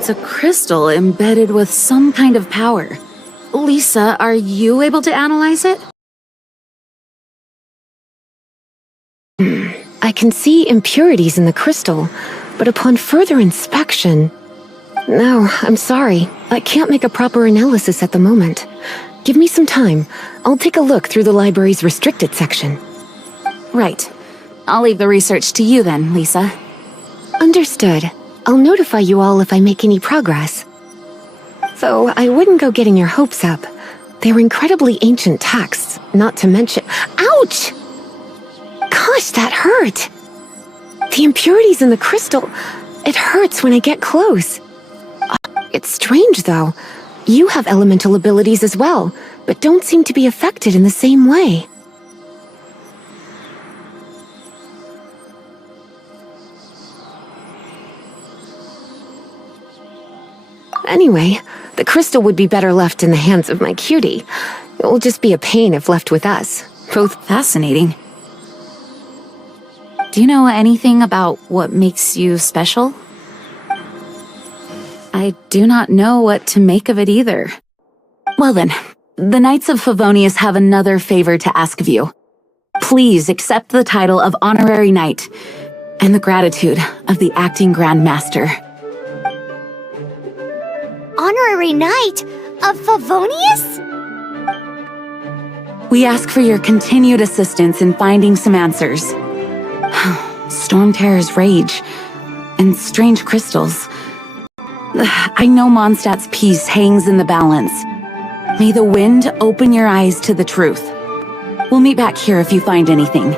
It's a crystal embedded with some kind of power. Lisa, are you able to analyze it? I can see impurities in the crystal, but upon further inspection... No, I'm sorry. I can't make a proper analysis at the moment. Give me some time. I'll take a look through the library's restricted section. Right. I'll leave the research to you then, Lisa. Understood. I'll notify you all if I make any progress. Though I wouldn't go getting your hopes up. They're incredibly ancient texts, not to mention— Ouch! Gosh, that hurt! The impurities in the crystal— it hurts when I get close. It's strange, though. You have elemental abilities as well, but don't seem to be affected in the same way. Anyway, the crystal would be better left in the hands of my cutie. It will just be a pain if left with us. Both fascinating. Do you know anything about what makes you special? I do not know what to make of it either. Well then, the Knights of Favonius have another favor to ask of you. Please accept the title of Honorary Knight, and the gratitude of the Acting Grand Master. Honorary Knight of Favonius? We ask for your continued assistance in finding some answers. Storm Terror's rage, and strange crystals. I know Mondstadt's peace hangs in the balance. May the wind open your eyes to the truth. We'll meet back here if you find anything.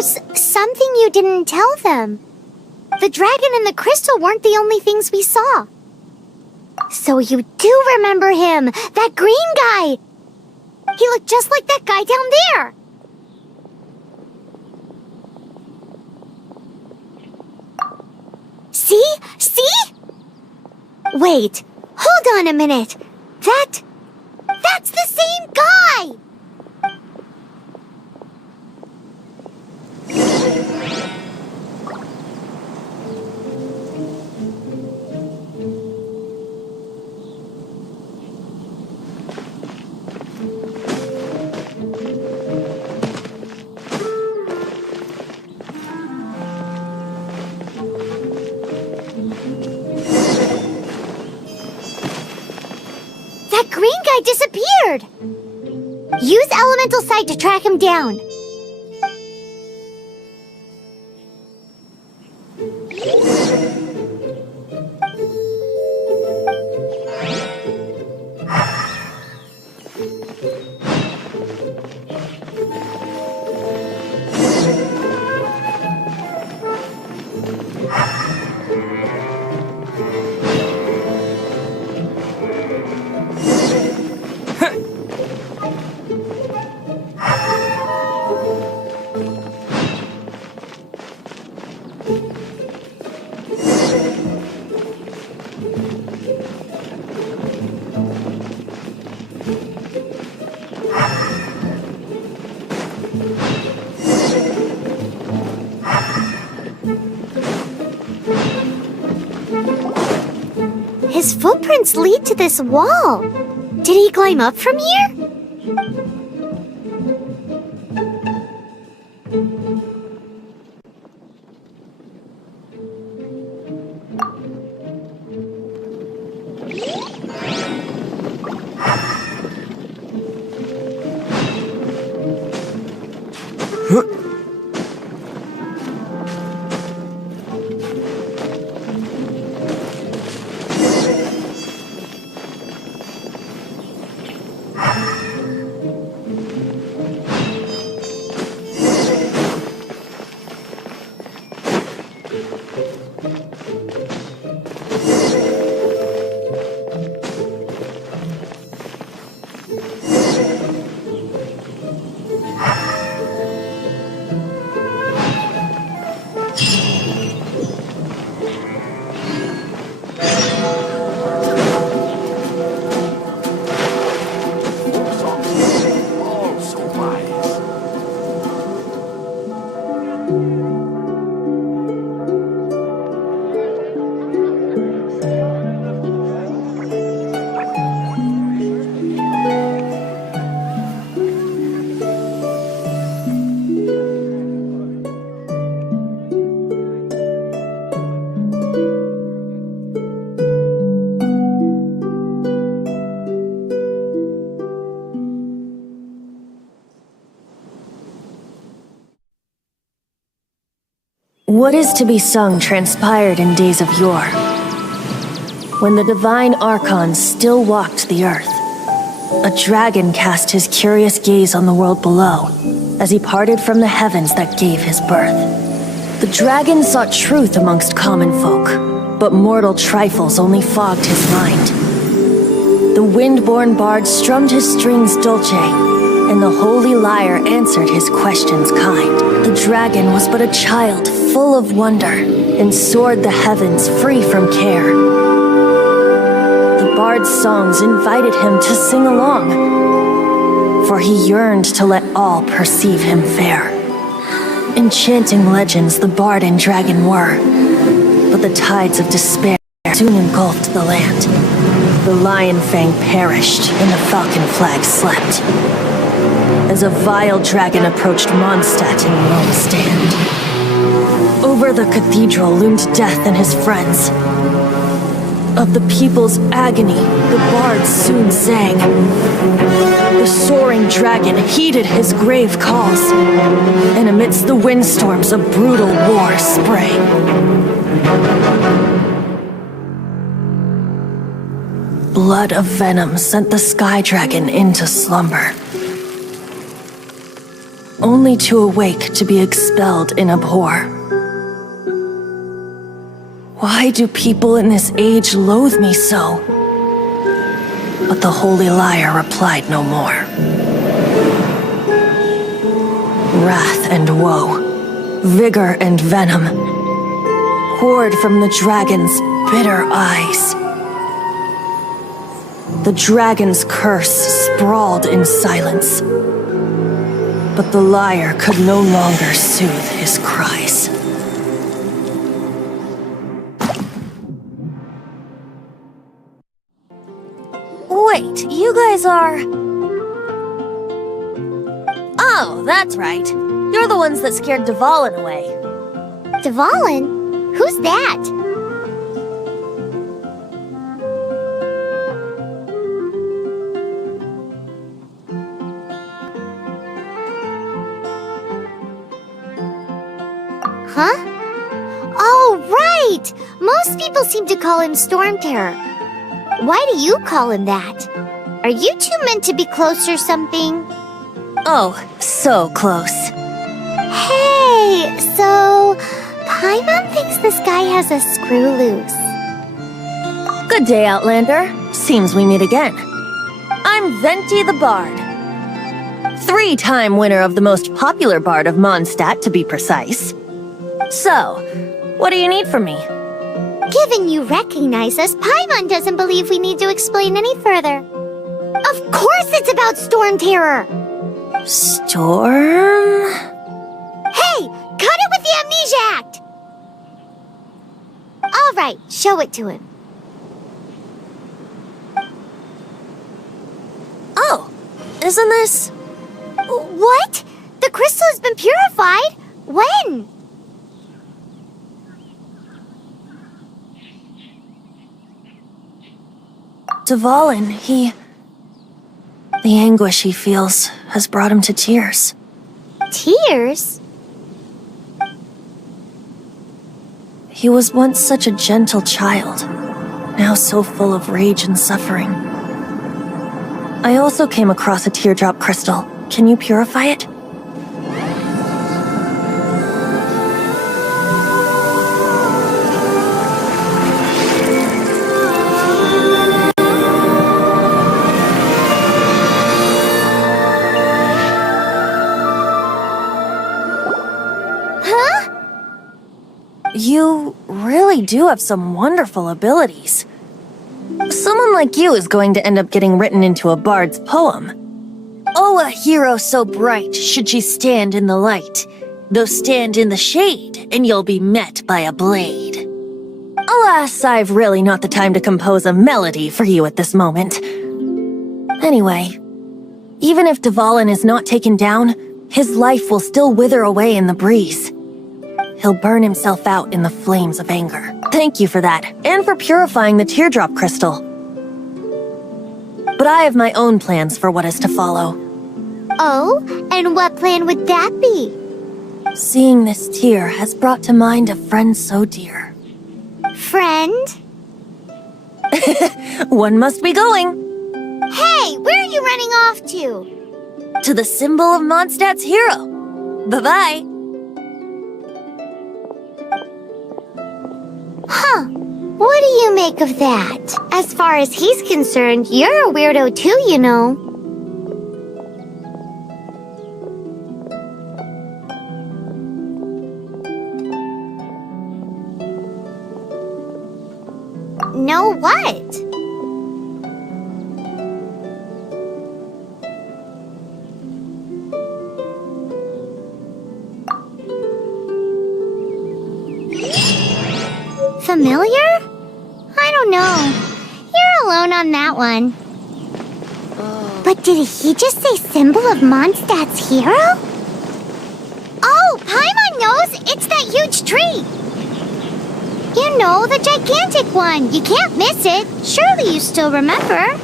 there's something you didn't tell them. The dragon and the crystal weren't the only things we saw. So you do remember him, that green guy! He looked just like that guy down there! See? See? Wait, hold on a minute. That's the same guy! That green guy disappeared! Use elemental sight to track him down. His footprints lead to this wall. Did he climb up from here? What is to be sung transpired in days of yore, when the divine archons still walked the earth. A dragon cast his curious gaze on the world below, as he parted from the heavens that gave his birth. The dragon sought truth amongst common folk, but mortal trifles only fogged his mind. The wind-born bard strummed his strings dulce, and the holy lyre answered his questions kind. The dragon was but a child full of wonder, and soared the heavens free from care. The bard's songs invited him to sing along, for he yearned to let all perceive him fair. Enchanting legends the bard and dragon were, but the tides of despair soon engulfed the land. The lion fang perished, and the falcon flag slept, as a vile dragon approached Mondstadt in lone stand. Over the cathedral loomed death and his friends. Of the people's agony, the bards soon sang. The soaring dragon heeded his grave calls, and amidst the windstorms a brutal war sprang. Blood of venom sent the sky dragon into slumber. only to awake to be expelled in abhor. Why do people in this age loathe me so? But the holy liar replied no more. Wrath and woe, vigor and venom, poured from the dragon's bitter eyes. The dragon's curse sprawled in silence, but the liar could no longer soothe his cries. Wait, you guys are... Oh, that's right. You're the ones that scared Dvalin away. Dvalin? Who's that? Huh? Oh, right! Most people seem to call him Storm Terror. Why do you call him that? Are you two meant to be close or something? Oh, so close. Hey, so Paimon thinks this guy has a screw loose. Good day, Outlander. Seems we meet again. I'm Venti the Bard. 3-time winner of the most popular bard of Mondstadt, to be precise. So, what do you need from me? Given you recognize us, Paimon doesn't believe we need to explain any further. Of course it's about Storm Terror! Storm? Hey! Cut it with the Amnesia Act! Alright, show it to him. Oh, isn't this... What? The crystal has been purified? When? Dvalin, the anguish he feels has brought him to tears. Tears? He was once such a gentle child, now so full of rage and suffering. I also came across a teardrop crystal. Can you purify it? You really do have some wonderful abilities. Someone like you is going to end up getting written into a bard's poem. Oh, a hero so bright should she stand in the light, though stand in the shade, and you'll be met by a blade. Alas, I've really not the time to compose a melody for you at this moment. Anyway, even if Dvalin is not taken down, his life will still wither away in the breeze. He'll burn himself out in the flames of anger. Thank you for that, and for purifying the teardrop crystal. But I have my own plans for what is to follow. Oh, and what plan would that be? Seeing this tear has brought to mind a friend so dear. Friend? One must be going. Hey, where are you running off to? To the symbol of Mondstadt's hero. Bye-bye. Huh. What do you make of that? As far as he's concerned, you're a weirdo too, you know. No what? Familiar? I don't know. You're alone on that one. But did he just say symbol of Mondstadt's hero? Oh, Paimon knows! It's that huge tree! You know, the gigantic one! You can't miss it! Surely you still remember?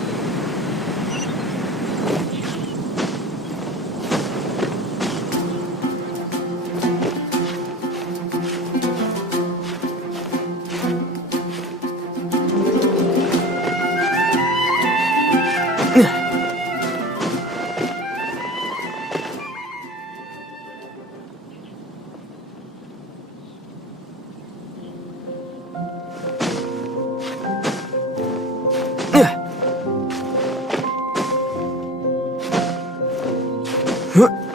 Yeah!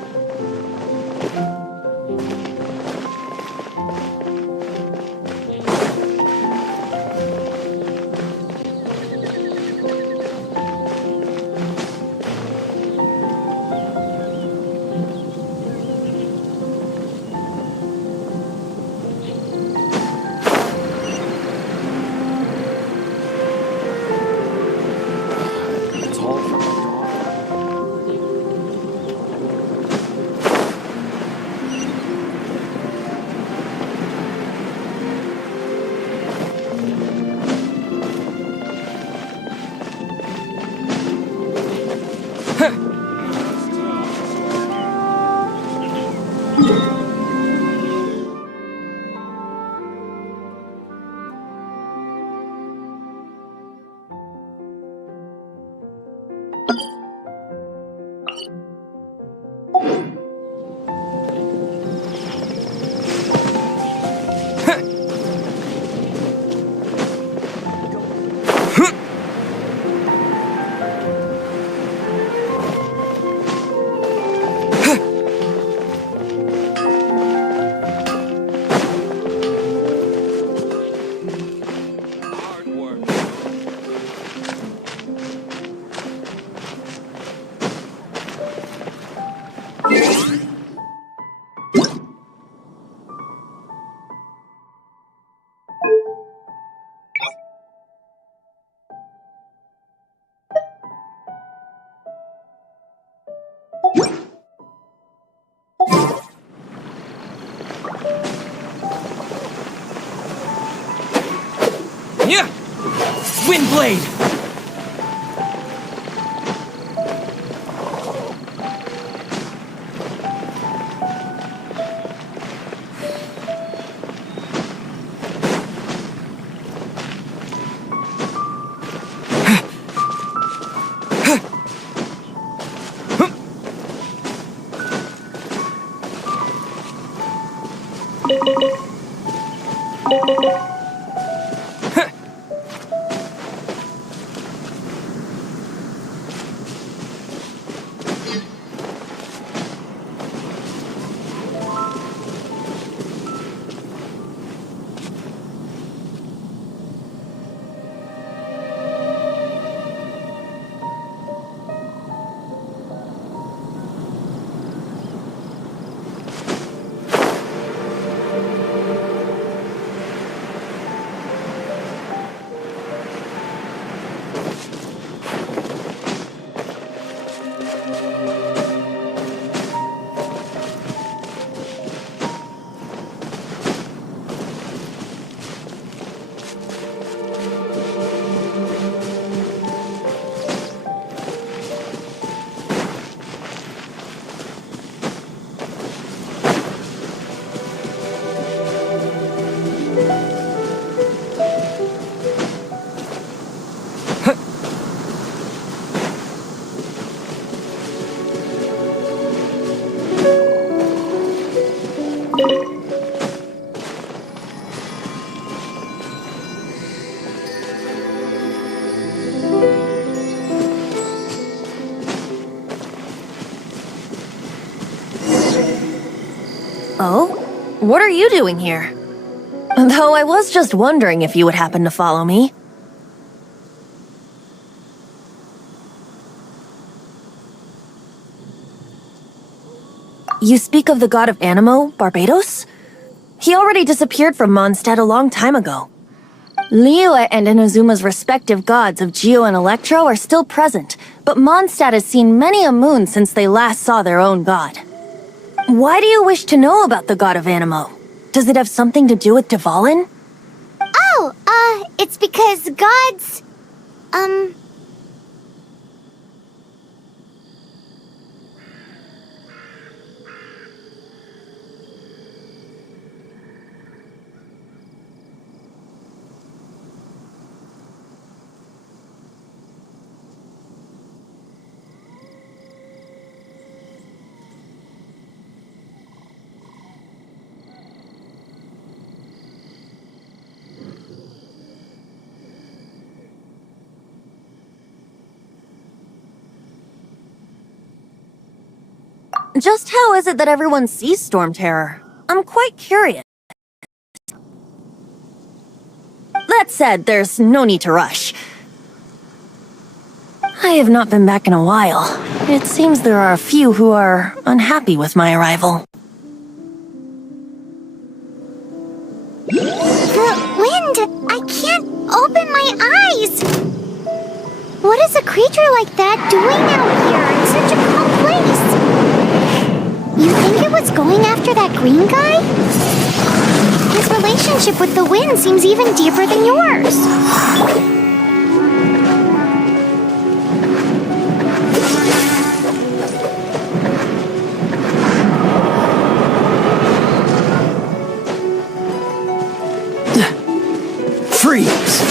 Windblade! Oh? What are you doing here? Though I was just wondering if you would happen to follow me. You speak of the god of Animo, Barbados? He already disappeared from Mondstadt a long time ago. Liyue and Inazuma's respective gods of Geo and Electro are still present, but Mondstadt has seen many a moon since they last saw their own god. Why do you wish to know about the god of Animo? Does it have something to do with Dvalin? Oh, it's because gods... Just how is it that everyone sees Storm Terror? I'm quite curious. That said, there's no need to rush. I have not been back in a while. It seems there are a few who are unhappy with my arrival. The wind! I can't open my eyes! What is a creature like that doing out here in such a calm place? You think it was going after that green guy? His relationship with the wind seems even deeper than yours. Freeze!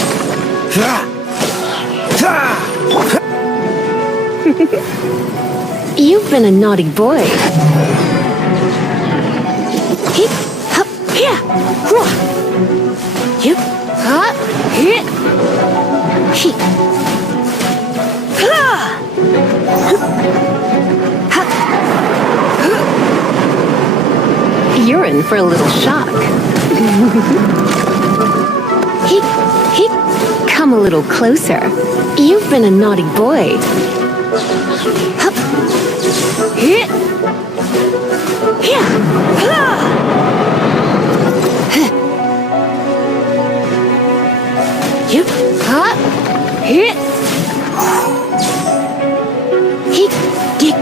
You've been a naughty boy. Hip, hop, here, hua. Hip, hop, here. Hip. Ha! Ha! You're in for a little shock. Hip, hip. Come a little closer. You've been a naughty boy. Hup. Here. Here. Ha! Huh. Yep. Ha. Here. Hip. Dick.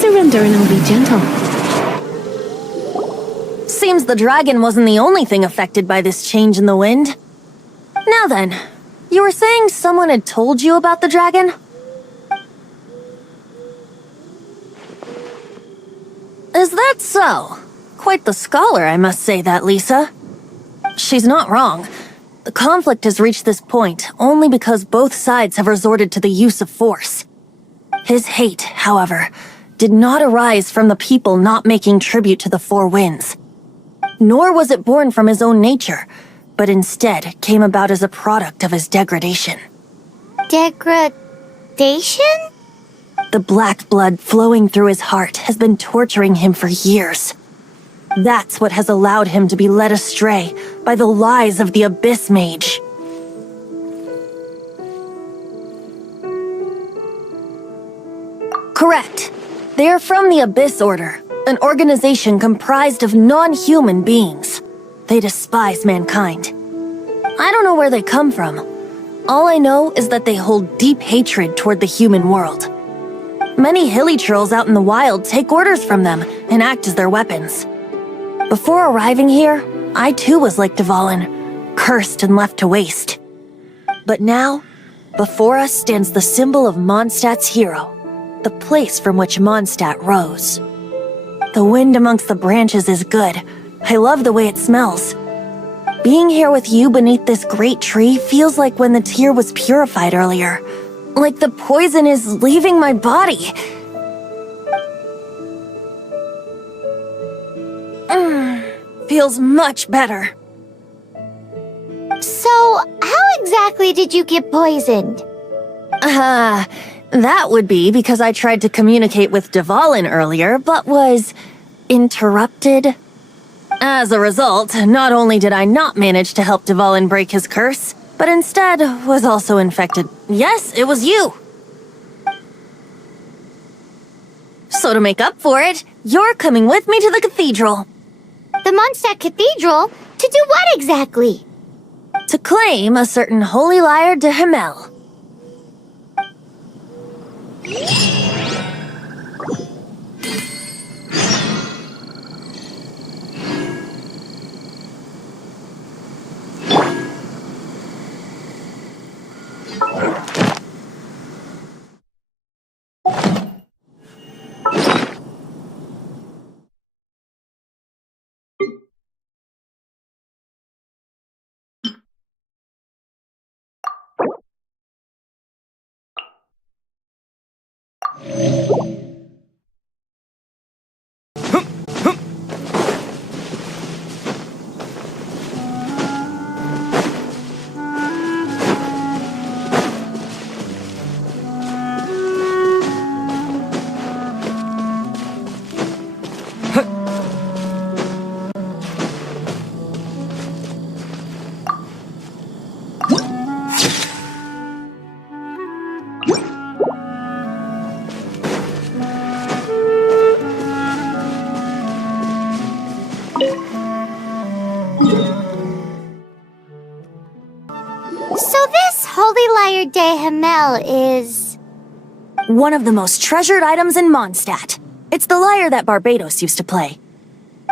Surrender and I'll be gentle. Seems the dragon wasn't the only thing affected by this change in the wind. Now then, you were saying someone had told you about the dragon? Is that so? Quite the scholar, I must say that, Lisa. She's not wrong. The conflict has reached this point only because both sides have resorted to the use of force. His hate, however, did not arise from the people not making tribute to the Four Winds. Nor was it born from his own nature, but instead came about as a product of his degradation. Degradation? The black blood flowing through his heart has been torturing him for years. That's what has allowed him to be led astray by the lies of the Abyss Mage. Correct. They are from the Abyss Order, an organization comprised of non-human beings. They despise mankind. I don't know where they come from. All I know is that they hold deep hatred toward the human world. Many hilly trolls out in the wild take orders from them and act as their weapons. Before arriving here, I too was like Dvalin, cursed and left to waste. But now, before us stands the symbol of Mondstadt's hero, the place from which Mondstadt rose. The wind amongst the branches is good. I love the way it smells. Being here with you beneath this great tree feels like when the tear was purified earlier. Like the poison is leaving my body. Feels much better. So, how exactly did you get poisoned? That would be because I tried to communicate with Dvalin earlier, but was interrupted. As a result, not only did I not manage to help Dvalin break his curse, but instead was also infected. Yes, it was you. So to make up for it, you're coming with me to the cathedral. The Mondstadt Cathedral? To do what exactly? To claim a certain holy lyre de Himmel. Lyre de Hamel is... One of the most treasured items in Mondstadt. It's the lyre that Barbados used to play.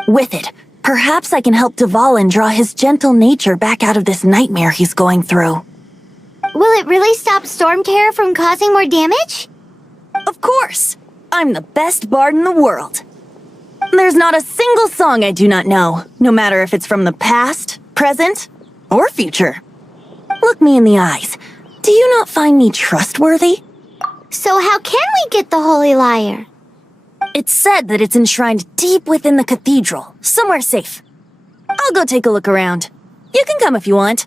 With it, perhaps I can help Dvalin draw his gentle nature back out of this nightmare he's going through. Will it really stop Storm Terror from causing more damage? Of course! I'm the best bard in the world. There's not a single song I do not know, no matter if it's from the past, present, or future. Look me in the eyes. Do you not find me trustworthy? So how can we get the Holy Lyre? It's said that it's enshrined deep within the cathedral, somewhere safe. I'll go take a look around. You can come if you want.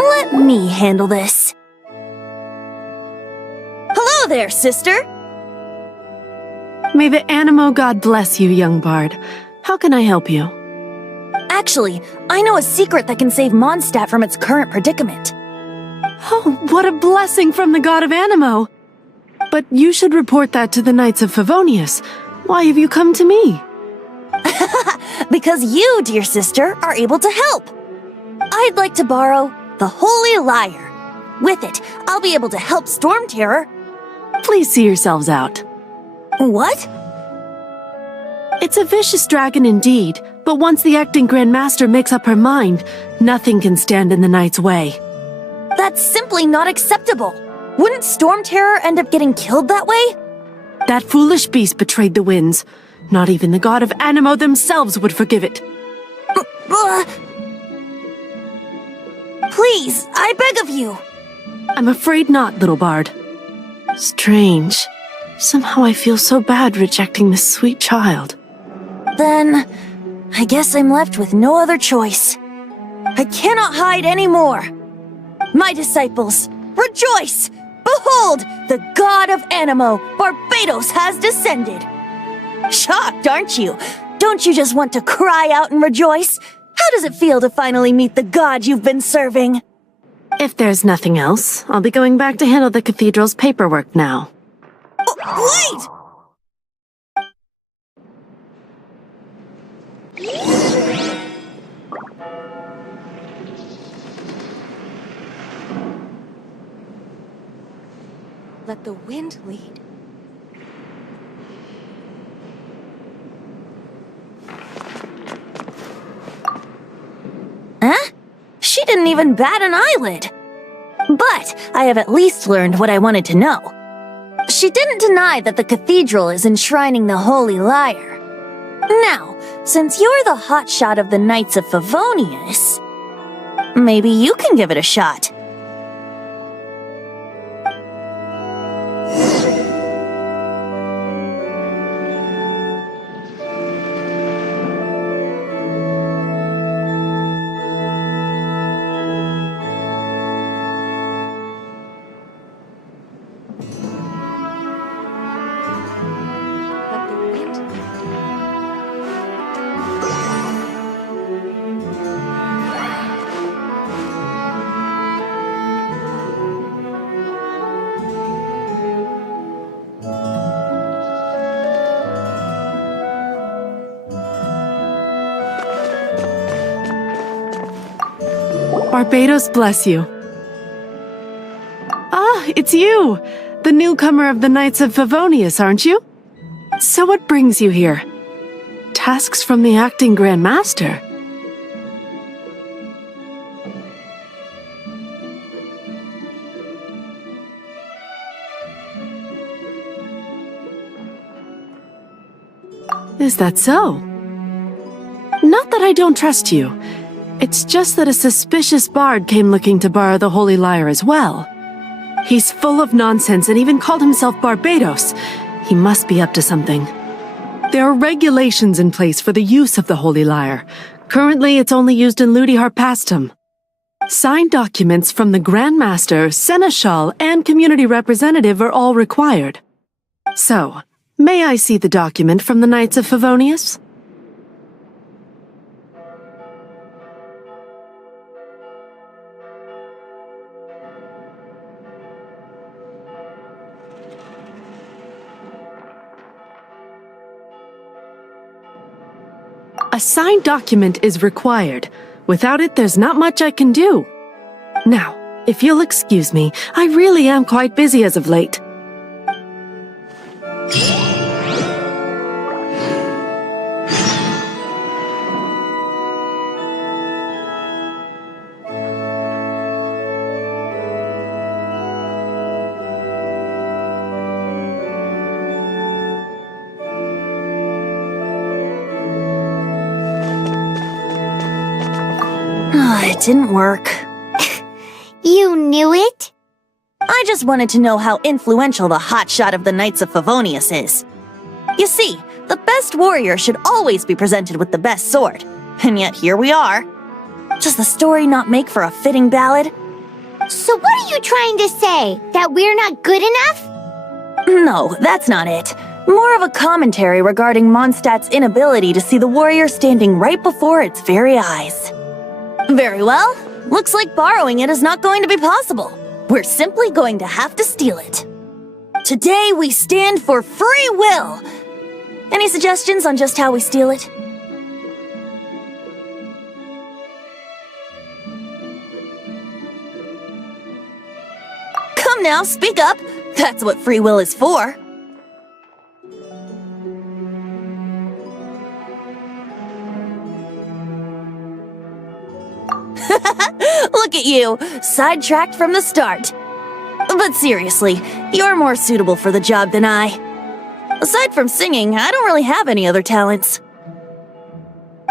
Let me handle this. Hello there, sister! May the Animo God bless you, young bard. How can I help you? Actually, I know a secret that can save Mondstadt from its current predicament. Oh, what a blessing from the god of Animo! But you should report that to the Knights of Favonius. Why have you come to me? Because you, dear sister, are able to help. I'd like to borrow the Holy Lyre. With it, I'll be able to help Storm Terror. Please see yourselves out. What? It's a vicious dragon indeed, but once the acting Grandmaster makes up her mind, nothing can stand in the Knight's way. That's simply not acceptable. Wouldn't Storm Terror end up getting killed that way? That foolish beast betrayed the winds. Not even the god of Animo themselves would forgive it. Please, I beg of you. I'm afraid not, little bard. Strange. Somehow I feel so bad rejecting this sweet child. Then, I guess I'm left with no other choice. I cannot hide anymore. My disciples, rejoice! Behold, the god of Animo, Barbados, has descended. Shocked, aren't you? Don't you just want to cry out and rejoice? How does it feel to finally meet the god you've been serving? If there's nothing else, I'll be going back to handle the cathedral's paperwork now. Wait! Let the wind lead. Huh? She didn't even bat an eyelid. But I have at least learned what I wanted to know. She didn't deny that the cathedral is enshrining the Holy Lyre. Now, since you're the hotshot of the Knights of Favonius, maybe you can give it a shot. Barbados bless you. Ah, it's you! The newcomer of the Knights of Favonius, aren't you? So what brings you here? Tasks from the acting Grand Master? Is that so? Not that I don't trust you. It's just that a suspicious bard came looking to borrow the Holy Lyre as well. He's full of nonsense and even called himself Barbados. He must be up to something. There are regulations in place for the use of the Holy Lyre. Currently, it's only used in Ludi Harpastum. Signed documents from the Grand Master, Seneschal, and Community Representative are all required. So, may I see the document from the Knights of Favonius? A signed document is required. Without it, there's not much I can do. Now, if you'll excuse me, I really am quite busy as of late. It didn't work. You knew it? I just wanted to know how influential the hotshot of the Knights of Favonius is. You see, the best warrior should always be presented with the best sword. And yet here we are. Does the story not make for a fitting ballad? So what are you trying to say? That we're not good enough? No, that's not it. More of a commentary regarding Mondstadt's inability to see the warrior standing right before its very eyes. Very well. Looks like borrowing it is not going to be possible. We're simply going to have to steal it. Today we stand for free will. Any suggestions on just how we steal it? Come now, speak up. That's what free will is for. Look at you, sidetracked from the start. But seriously, you're more suitable for the job than I. Aside from singing, I don't really have any other talents.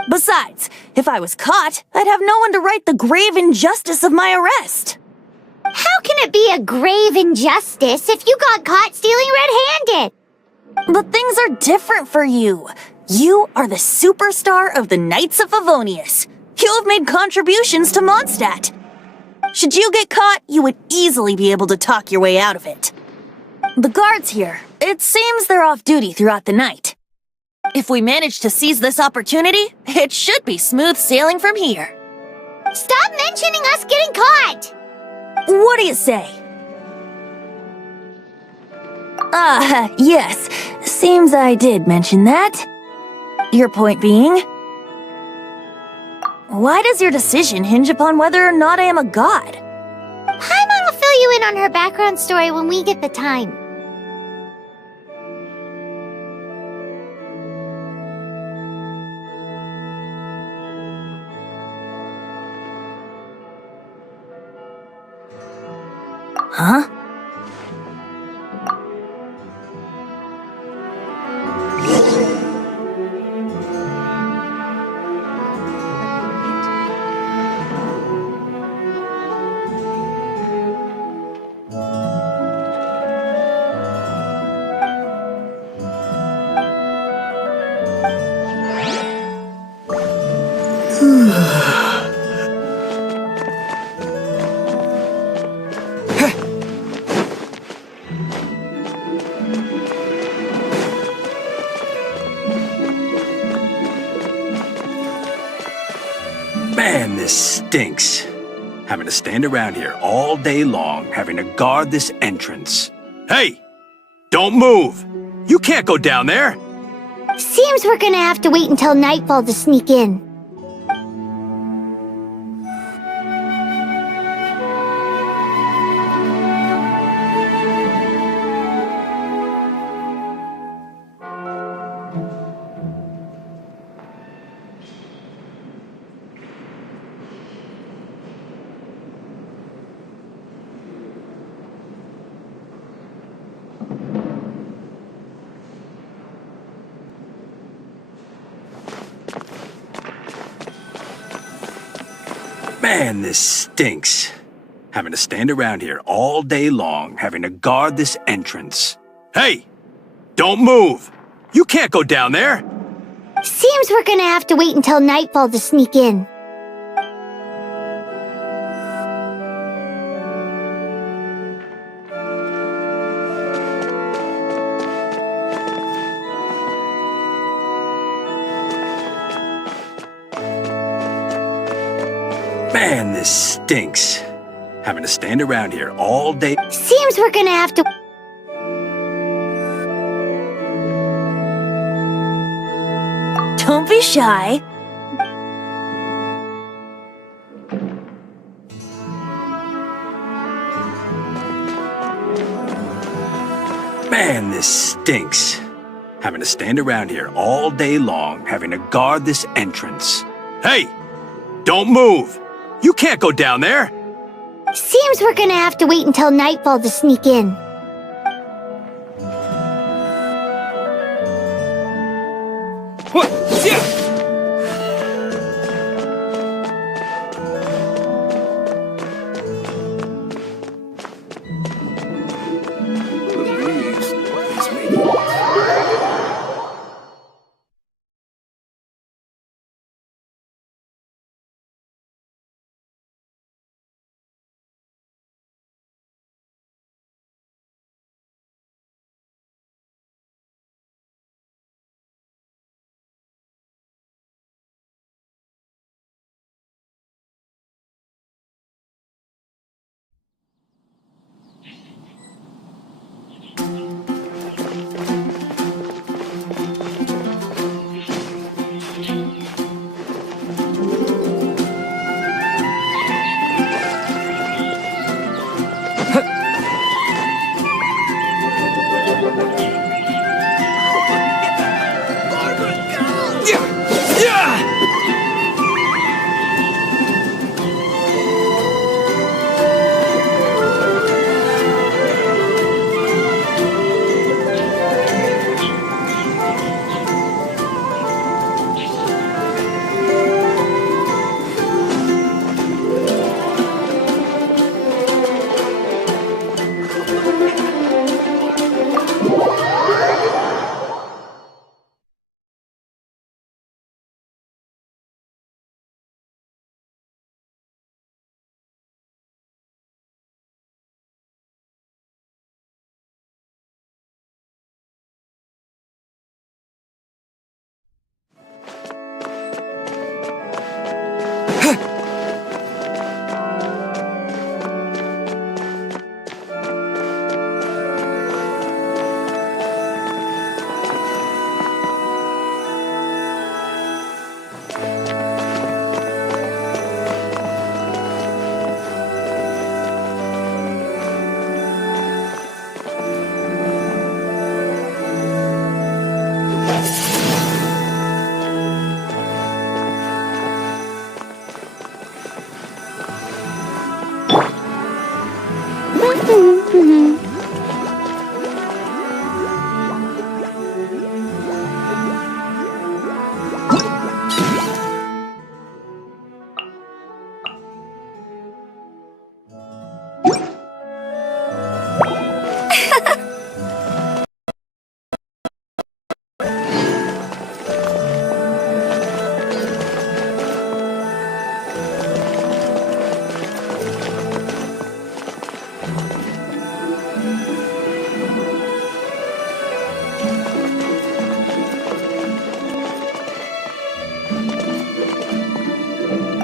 Besides, if I was caught, I'd have no one to right the grave injustice of my arrest. How can it be a grave injustice if you got caught stealing red-handed? But things are different for you. You are the superstar of the Knights of Favonius. You have made contributions to Mondstadt. Should you get caught, you would easily be able to talk your way out of it. The guards here, it seems they're off duty throughout the night. If we manage to seize this opportunity, it should be smooth sailing from here. Stop mentioning us getting caught! What do you say? Yes. Seems I did mention that. Your point being? Why does your decision hinge upon whether or not I am a god? Paimon will fill you in on her background story when we get the time. Huh? Man, this stinks. Having to stand around here all day long, having to guard this entrance. Hey! Don't move! You can't go down there! Seems we're gonna have to wait until nightfall to sneak in. Man, this stinks. Having to stand around here all day long, having to guard this entrance. Hey! Don't move! You can't go down there! Seems we're gonna have to wait until nightfall to sneak in. Man, this stinks. Having to stand around here all day. Seems we're gonna have to... Don't be shy. Man, this stinks. Having to stand around here all day long, having to guard this entrance. Hey! Don't move! You can't go down there! Seems we're gonna have to wait until nightfall to sneak in. What? Yeah!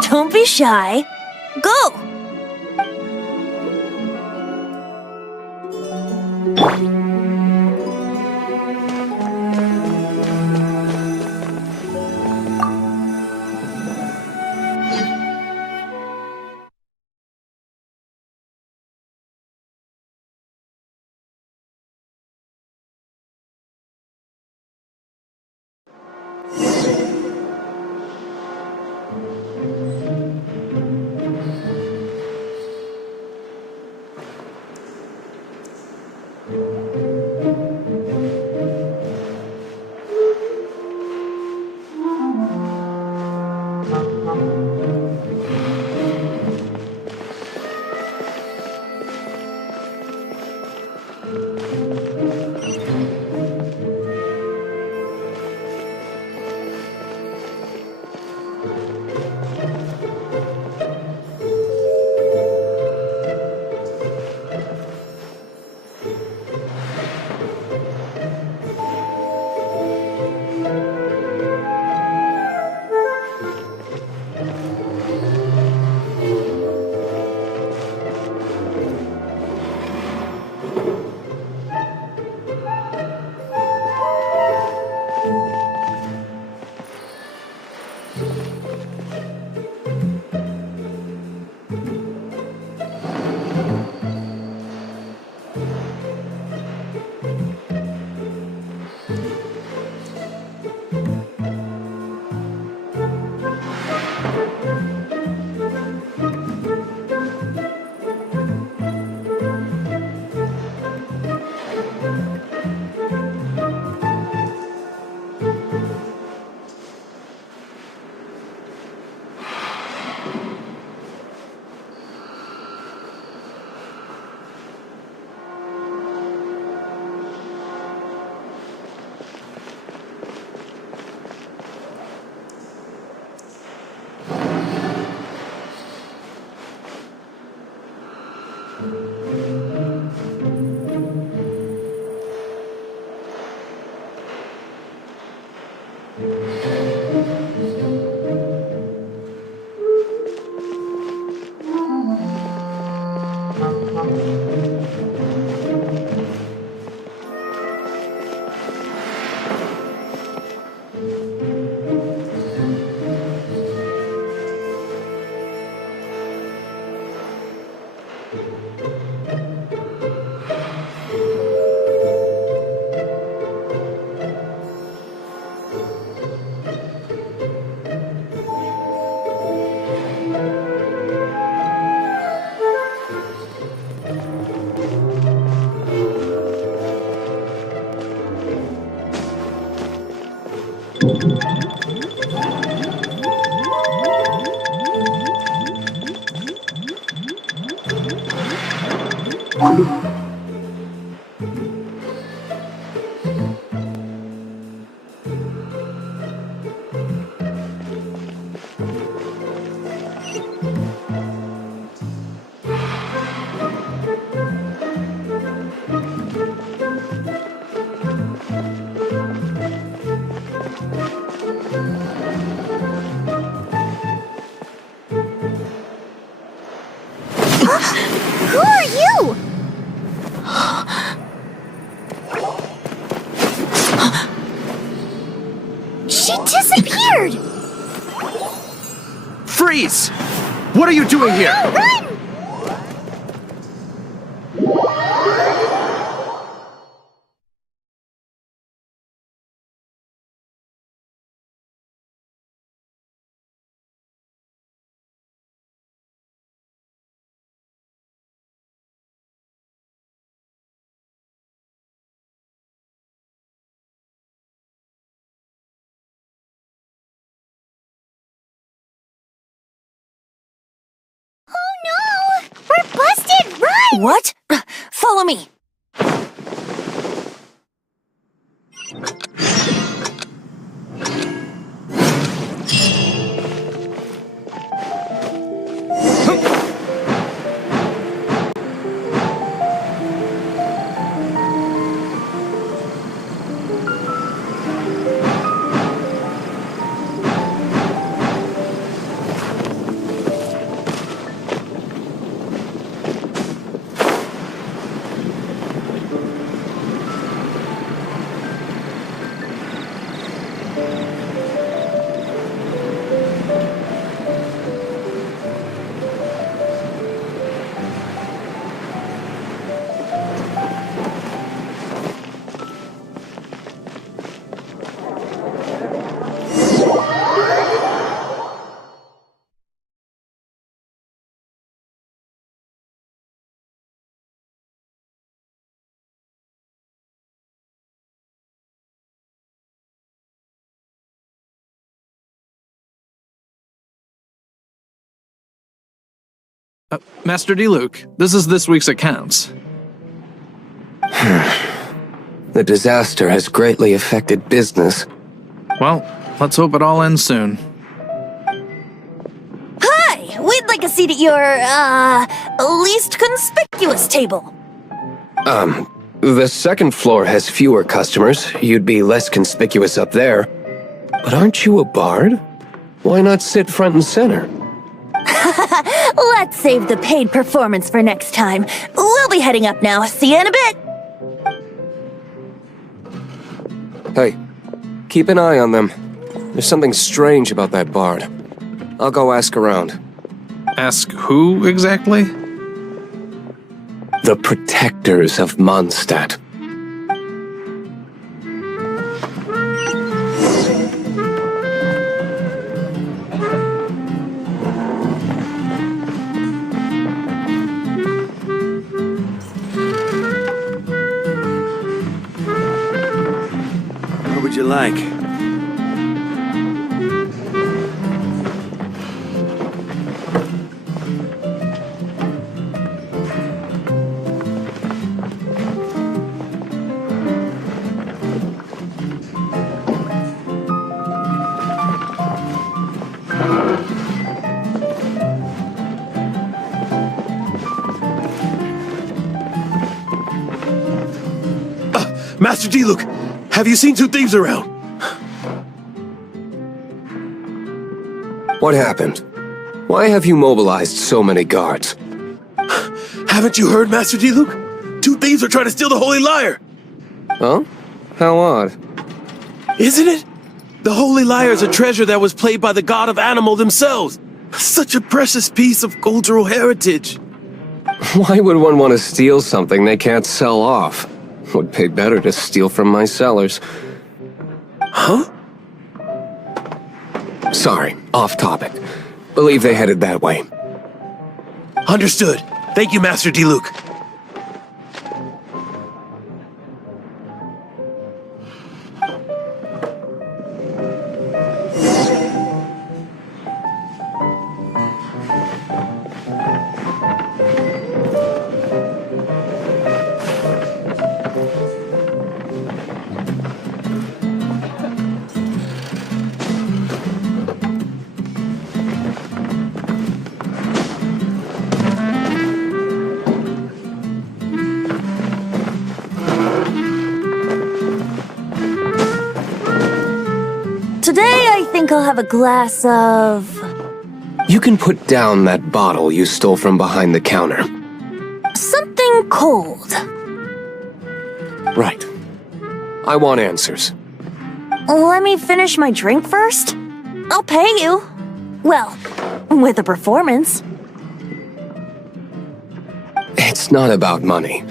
Don't be shy. Go! Who are you? She disappeared! Freeze! What are you doing here? No, run! Oh no! We're busted! Run! What? Follow me. Master D. Luke, this is this week's accounts. The disaster has greatly affected business. Well, let's hope it all ends soon. Hi! We'd like a seat at your, least conspicuous table. The second floor has fewer customers. You'd be less conspicuous up there. But aren't you a bard? Why not sit front and center? Let's save the paid performance for next time. We'll be heading up now. See you in a bit. Hey, keep an eye on them. There's something strange about that bard. I'll go ask around. Ask who exactly? The protectors of Mondstadt. What would you like? Master D-Luke, have you seen two thieves around? What happened? Why have you mobilized so many guards? Haven't you heard, Master D-Luke? Two thieves are trying to steal the Holy Lyre. Huh? How odd. Isn't it? The Holy Lyre is a treasure that was played by the god of animal themselves. Such a precious piece of cultural heritage. Why would one want to steal something they can't sell off? Would pay better to steal from my sellers. Huh? Sorry, off topic. Believe they headed that way. Understood. Thank you, Master D-Luke. Today I think I'll have a glass of... You can put down that bottle you stole from behind the counter. something cold. Right. I want answers. Let me finish my drink first. I'll pay you. Well, with a performance. It's not about money.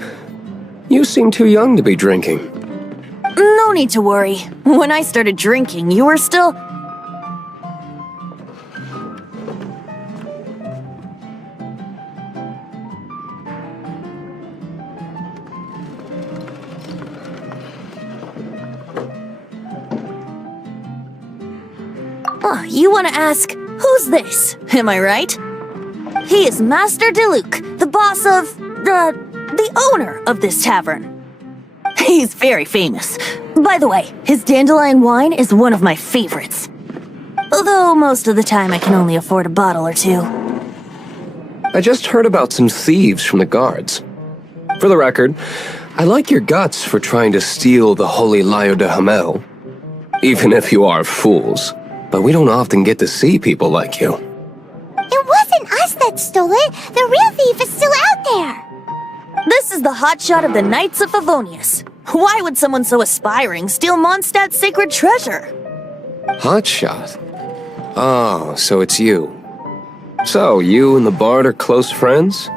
You seem too young to be drinking. No need to worry. When I started drinking, you were still... Oh, you want to ask, who's this? Am I right? He is Master Diluc, the boss of... the owner of this tavern. He's very famous. By the way, his dandelion wine is one of my favorites. Although most of the time I can only afford a bottle or two. I just heard about some thieves from the guards. For the record, I like your guts for trying to steal the Holy Lyre de Hamel. Even if you are fools. But we don't often get to see people like you. It wasn't us that stole it. The real thief is still out there. This is the hotshot of the Knights of Favonius. Why would someone so aspiring steal Mondstadt's sacred treasure? Hotshot? Oh, so it's you. So, you and the Bard are close friends?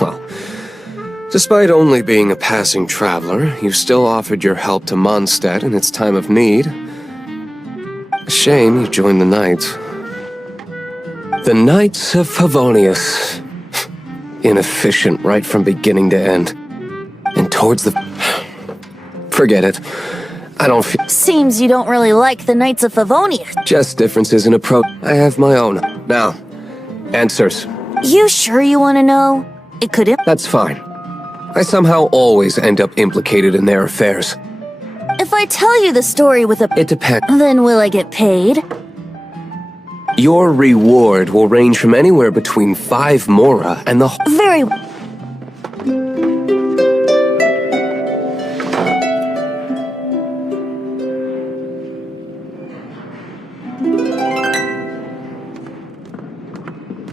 Well, despite only being a passing traveler, you still offered your help to Mondstadt in its time of need. A shame you joined the Knights. The Knights of Favonius. Inefficient right from beginning to end. And towards the... Forget it. I don't feel... Seems you don't really like the Knights of Favonius. Just differences in approach. I have my own. Now, answers. You sure you want to know? It could... That's fine. I somehow always end up implicated in their affairs. If I tell you the story with a... It depends. Then will I get paid? Your reward will range from anywhere between 5 mora and the... Very...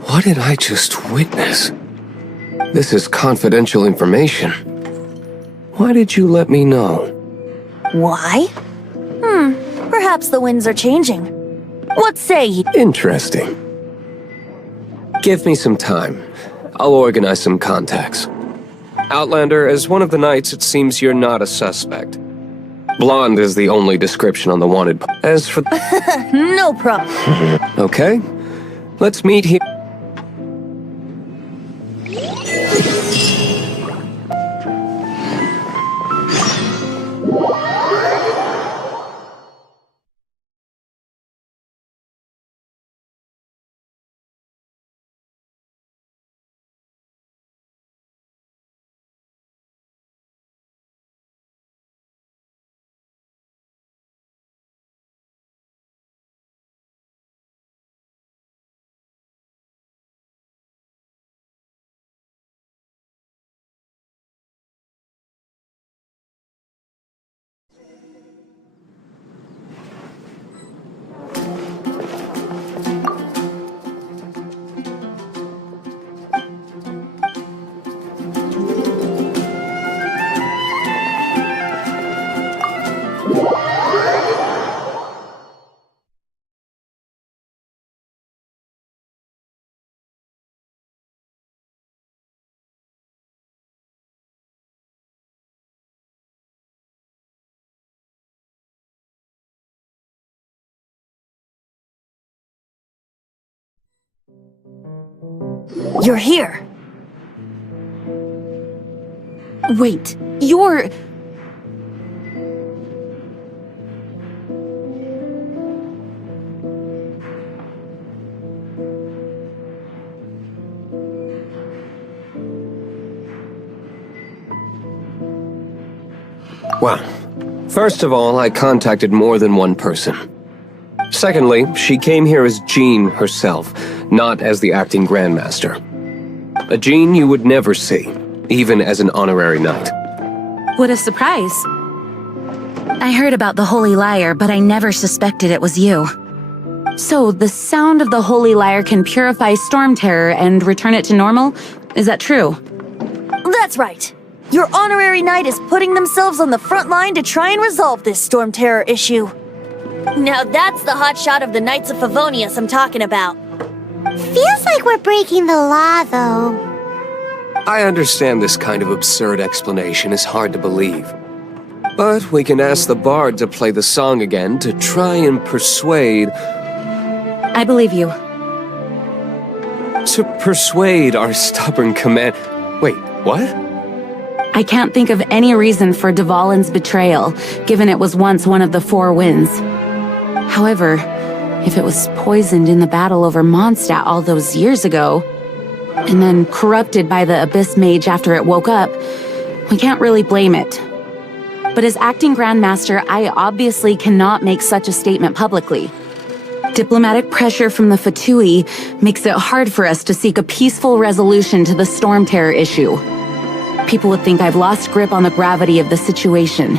What did I just witness? This is confidential information. Why did you let me know? Why? Perhaps the winds are changing. What say you? Interesting. Give me some time. I'll organize some contacts. Outlander, as one of the knights, it seems you're not a suspect. Blonde is the only description on the wanted. As for... No problem. Okay. Let's meet here. You're here. Wait, you're... Well, first of all, I contacted more than one person. Secondly, she came here as Jean herself, not as the acting Grandmaster. A Jean you would never see, even as an honorary knight. What a surprise. I heard about the Holy Lyre, but I never suspected it was you. So, the sound of the Holy Lyre can purify Storm Terror and return it to normal? Is that true? That's right. Your honorary knight is putting themselves on the front line to try and resolve this Storm Terror issue. Now that's the hotshot of the Knights of Favonius I'm talking about. Feels like we're breaking the law, though. I understand this kind of absurd explanation is hard to believe. But we can ask the bard to play the song again to try and persuade... I believe you. To persuade our stubborn command... Wait, what? I can't think of any reason for Dvalin's betrayal, given it was once one of the Four Winds. However, if it was poisoned in the battle over Mondstadt all those years ago, and then corrupted by the Abyss Mage after it woke up, we can't really blame it. But as acting Grandmaster, I obviously cannot make such a statement publicly. Diplomatic pressure from the Fatui makes it hard for us to seek a peaceful resolution to the Storm Terror issue. People would think I've lost grip on the gravity of the situation.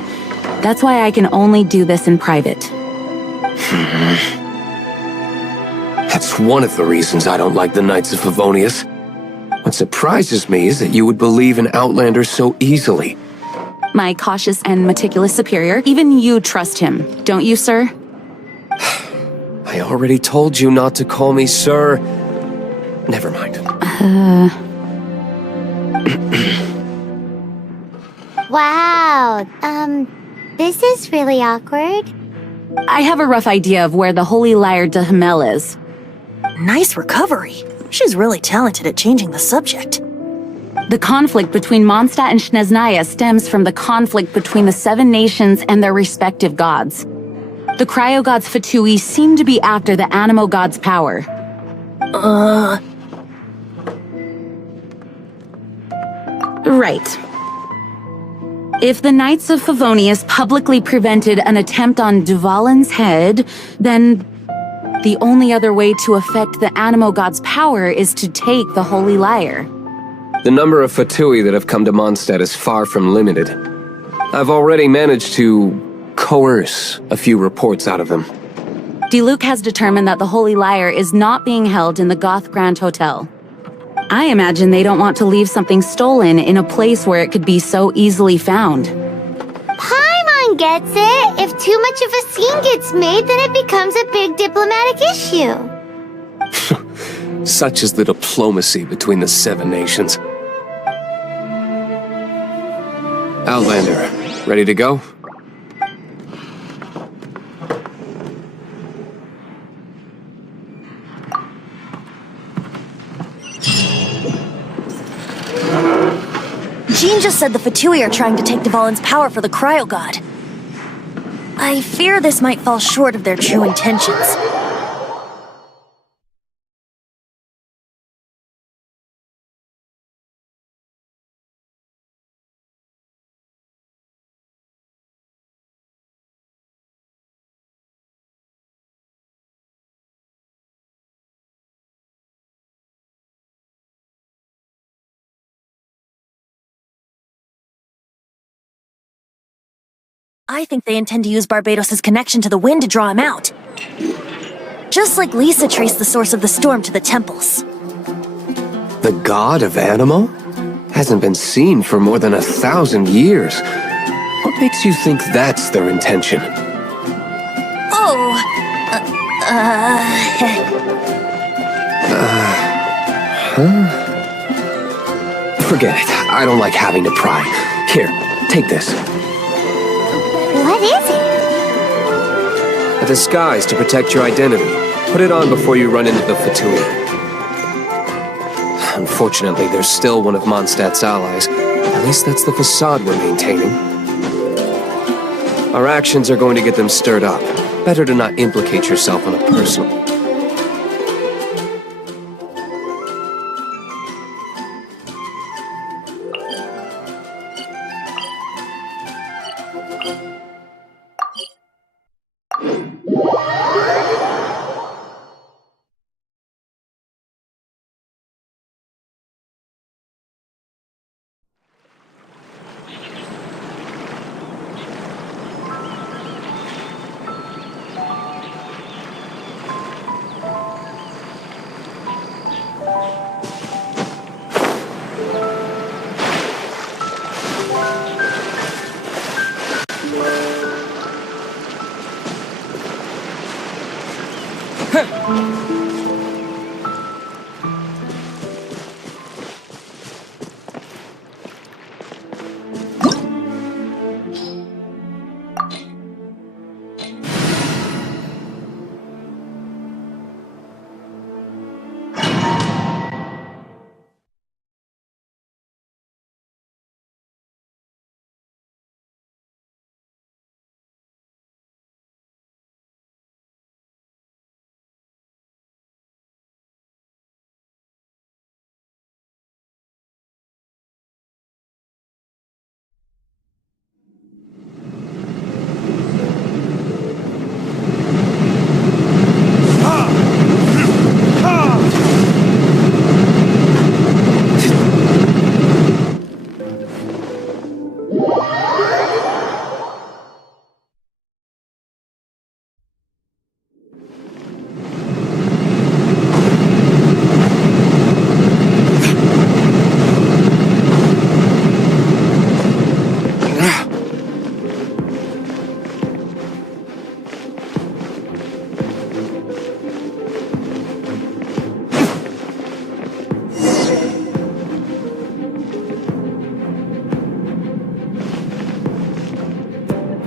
That's why I can only do this in private. That's one of the reasons I don't like the Knights of Favonius. What surprises me is that you would believe in Outlander so easily. My cautious and meticulous superior, even you trust him, don't you, sir? I already told you not to call me sir. Never mind. Wow, this is really awkward. I have a rough idea of where the Holy Lyre de Himmel is. Nice recovery. She's really talented at changing the subject. The conflict between Mondstadt and Snezhnaya stems from the conflict between the Seven Nations and their respective gods. The cryo-gods Fatui seem to be after the Animo god's power. Right. If the Knights of Favonius publicly prevented an attempt on Dvalin's head, then the only other way to affect the Animo god's power is to take the Holy Lyre. The number of Fatui that have come to Mondstadt is far from limited. I've already managed to coerce a few reports out of them. Diluc has determined that the Holy Lyre is not being held in the Goth Grand Hotel. I imagine they don't want to leave something stolen in a place where it could be so easily found. Paimon gets it. If too much of a scene gets made, then it becomes a big diplomatic issue. Such is the diplomacy between the Seven Nations. Outlander, ready to go? Jean just said the Fatui are trying to take Dvalin's power for the Cryo God. I fear this might fall short of their true intentions. I think they intend to use Barbados' connection to the wind to draw him out. Just like Lisa traced the source of the storm to the temples. The god of Animo? Hasn't been seen for more than 1,000 years. What makes you think that's their intention? Oh, Forget it. I don't like having to pry. Here, take this. What is it? A disguise to protect your identity. Put it on before you run into the Fatui. Unfortunately, they're still one of Mondstadt's allies. At least that's the facade we're maintaining. Our actions are going to get them stirred up. Better to not implicate yourself on a personal...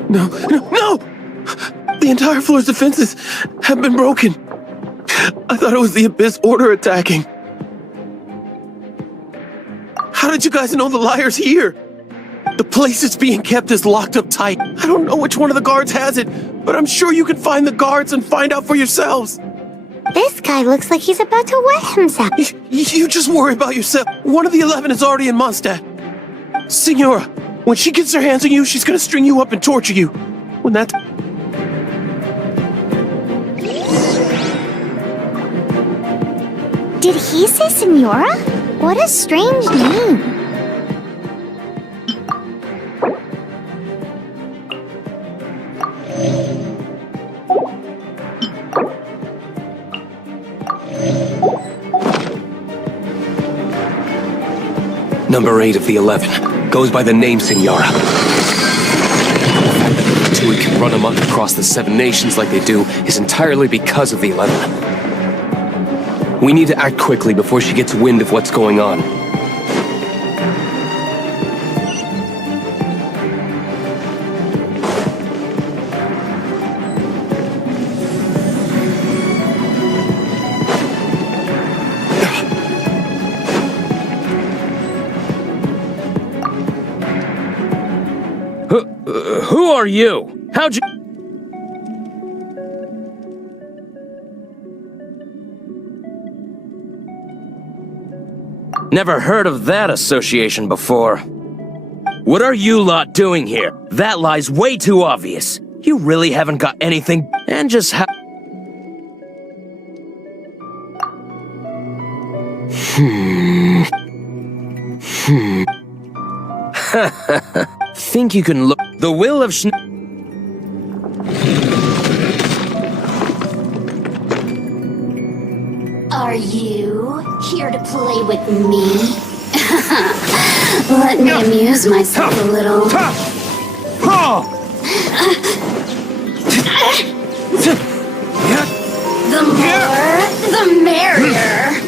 No! The entire floor's defenses have been broken. I thought it was the Abyss Order attacking. How did you guys know the liar's here? The place it's being kept is locked up tight. I don't know which one of the guards has it, but I'm sure you can find the guards and find out for yourselves. This guy looks like he's about to wet himself. You just worry about yourself. One of the 11 is already in Mondstadt. Signora, when she gets her hands on you, she's gonna string you up and torture you. When that... Did he say Senora? What a strange name. Number 8 of the 11. Goes by the name Senora. The fact that the two can run amok across the 7 nations like they do is entirely because of the 11. We need to act quickly before she gets wind of what's going on. Who are you? How'd you... Never heard of that association before. What are you lot doing here? That lie's way too obvious. You really haven't got anything... And just how... Think you can look... The will of Are you here to play with me? Let me amuse myself a little. The more, the merrier.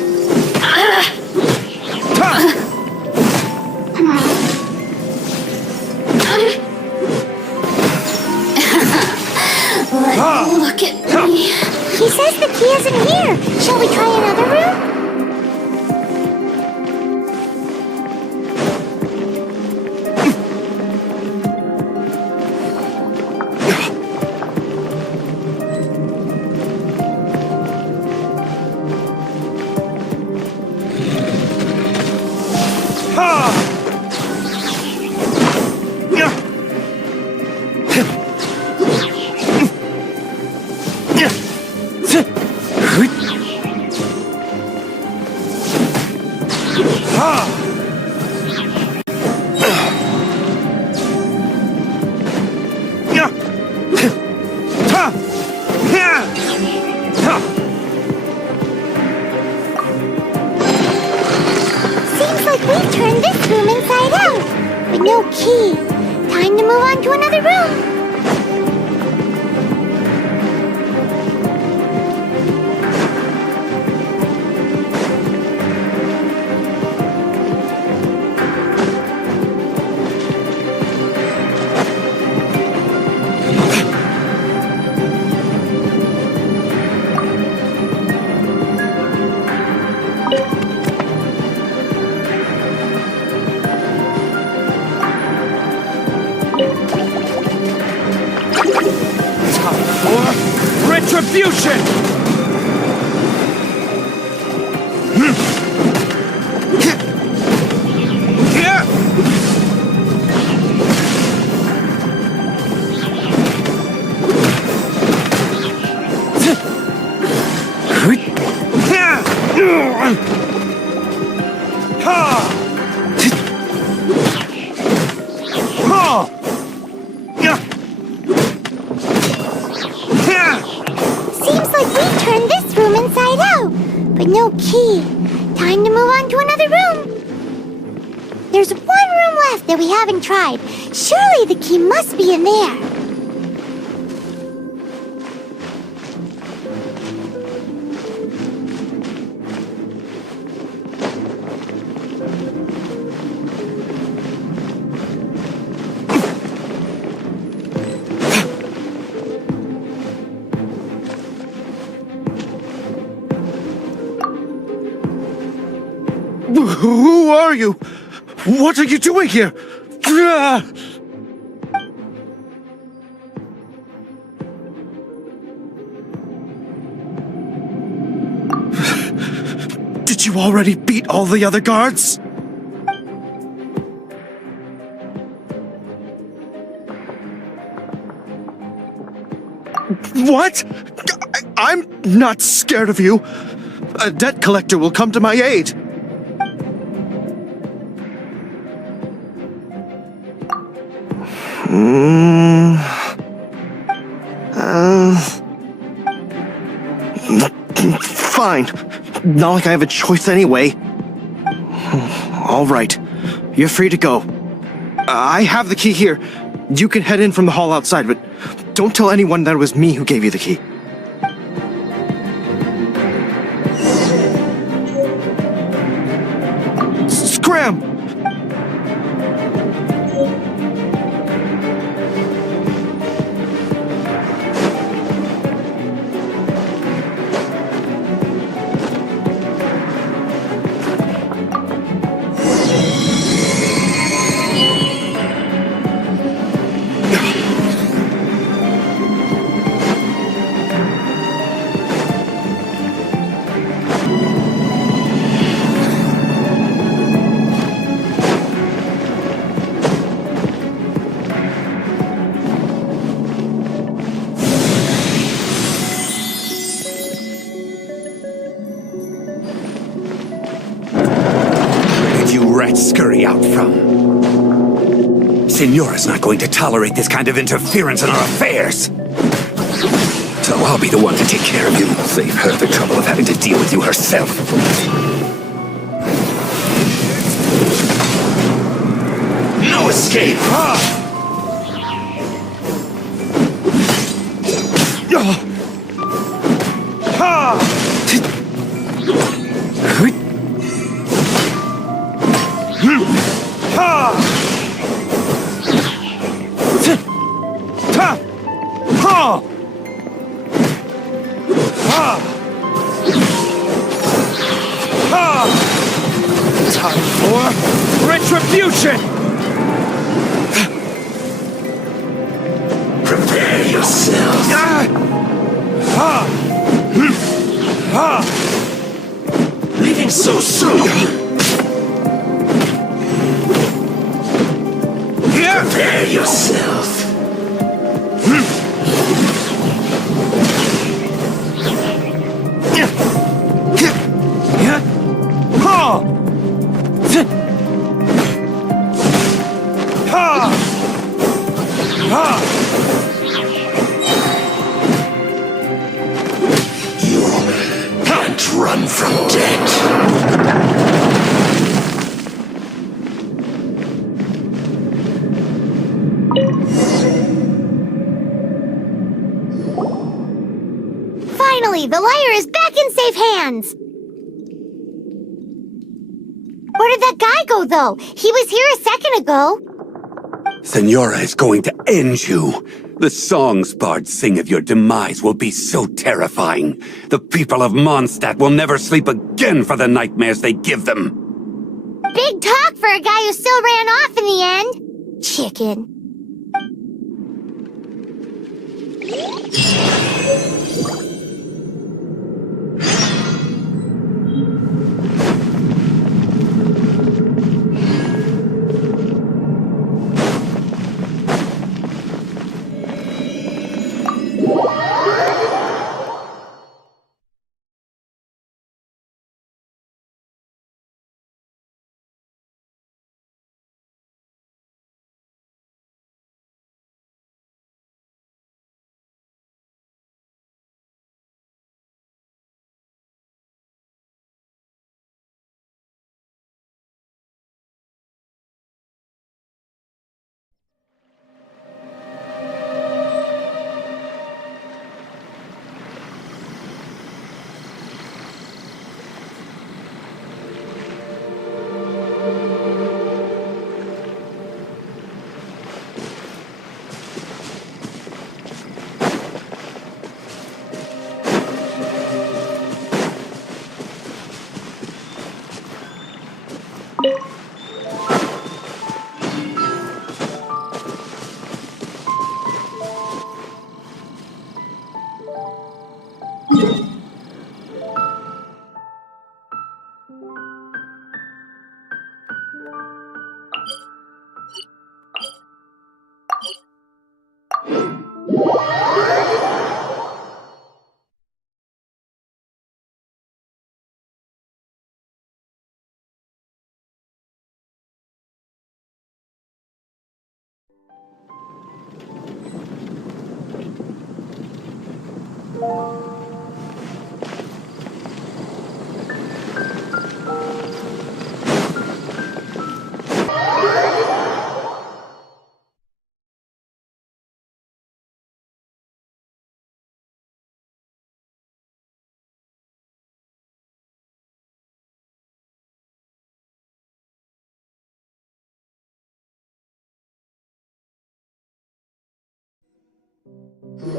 Look at me. He says the key isn't here. Shall we try another room? Retribution! Seems like we turned this room inside out, but no key. Time to move on to another room. There's one room left that we haven't tried. Surely the key must be in there. Who are you? What are you doing here? Did you already beat all the other guards? What? I'm not scared of you. A debt collector will come to my aid. Fine. Not like I have a choice anyway. All right. You're free to go. I have the key here. You can head in from the hall outside, but don't tell anyone that it was me who gave you the key. Scram! Scurry out from. Signora's not going to tolerate this kind of interference in our affairs. So I'll be the one to take care of you. Save her the trouble of having to deal with you herself. No escape! Time for retribution! Prepare yourself. Leaving so soon. Prepare yourself. You can't run from death. Finally, the liar is back in safe hands! Where did that guy go, though? He was here a second ago. Signora is going to end you. The songs bards sing of your demise will be so terrifying. The people of Mondstadt will never sleep again for the nightmares they give them. Big talk for a guy who still ran off in the end. Chicken.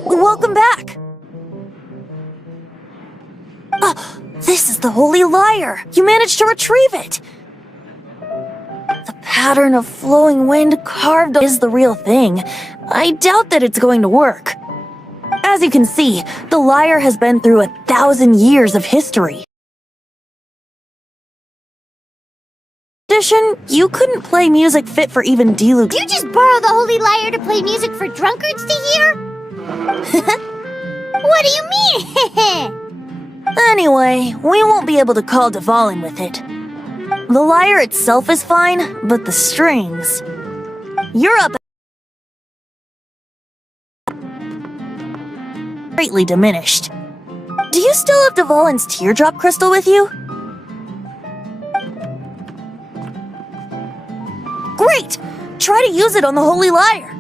Welcome back! This is the Holy Lyre! You managed to retrieve it! The pattern of flowing wind carved is the real thing. I doubt that it's going to work. As you can see, the lyre has been through 1,000 years of history. In addition, you couldn't play music fit for even Diluc. You just borrow the Holy Lyre to play music for drunkards to hear? What do you mean? Anyway, we won't be able to call Dvalin with it. The lyre itself is fine, but the strings... You're up... greatly diminished. Do you still have Dvalin's teardrop crystal with you? Great! Try to use it on the Holy Lyre!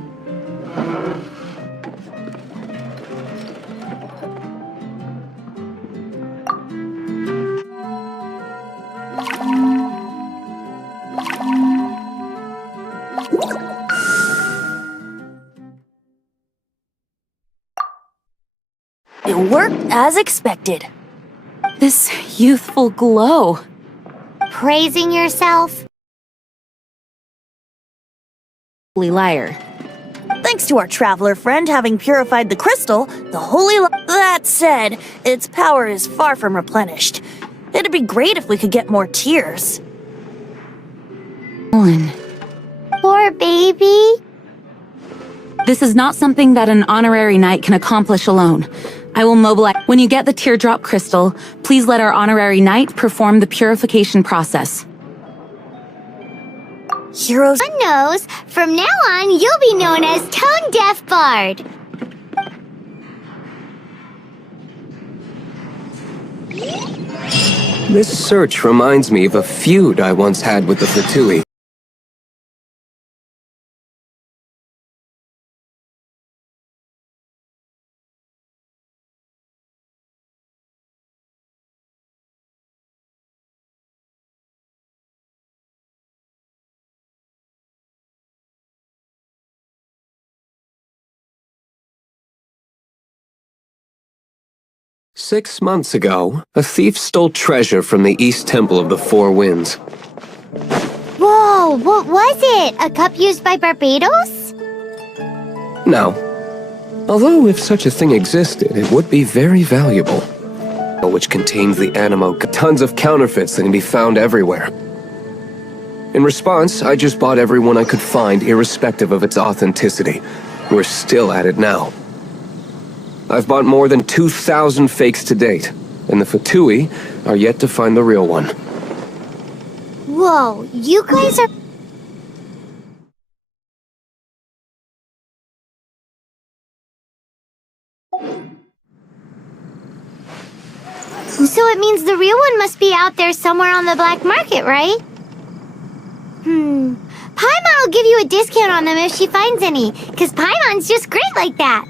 It worked as expected. This youthful glow. Praising yourself? Holy Lyre. Thanks to our traveler friend having purified the crystal, the Holy Lyre... That said, its power is far from replenished. It'd be great if we could get more tears. Poor baby. This is not something that an honorary knight can accomplish alone. I will mobilize. When you get the teardrop crystal, please let our honorary knight perform the purification process. Heroes... One knows, from now on, you'll be known as Tone Deaf Bard. This search reminds me of a feud I once had with the Fatui. "6 months ago, a thief stole treasure from the East Temple of the Four Winds. Whoa, what was it? A cup used by Barbados? No. Although if such a thing existed, it would be very valuable. Which contains the animo, tons of counterfeits that can be found everywhere. In response, I just bought everyone I could find, irrespective of its authenticity. We're still at it now. I've bought more than 2,000 fakes to date, and the Fatui are yet to find the real one." Whoa, you guys are... So it means the real one must be out there somewhere on the black market, right? Paimon will give you a discount on them if she finds any, because Paimon's just great like that.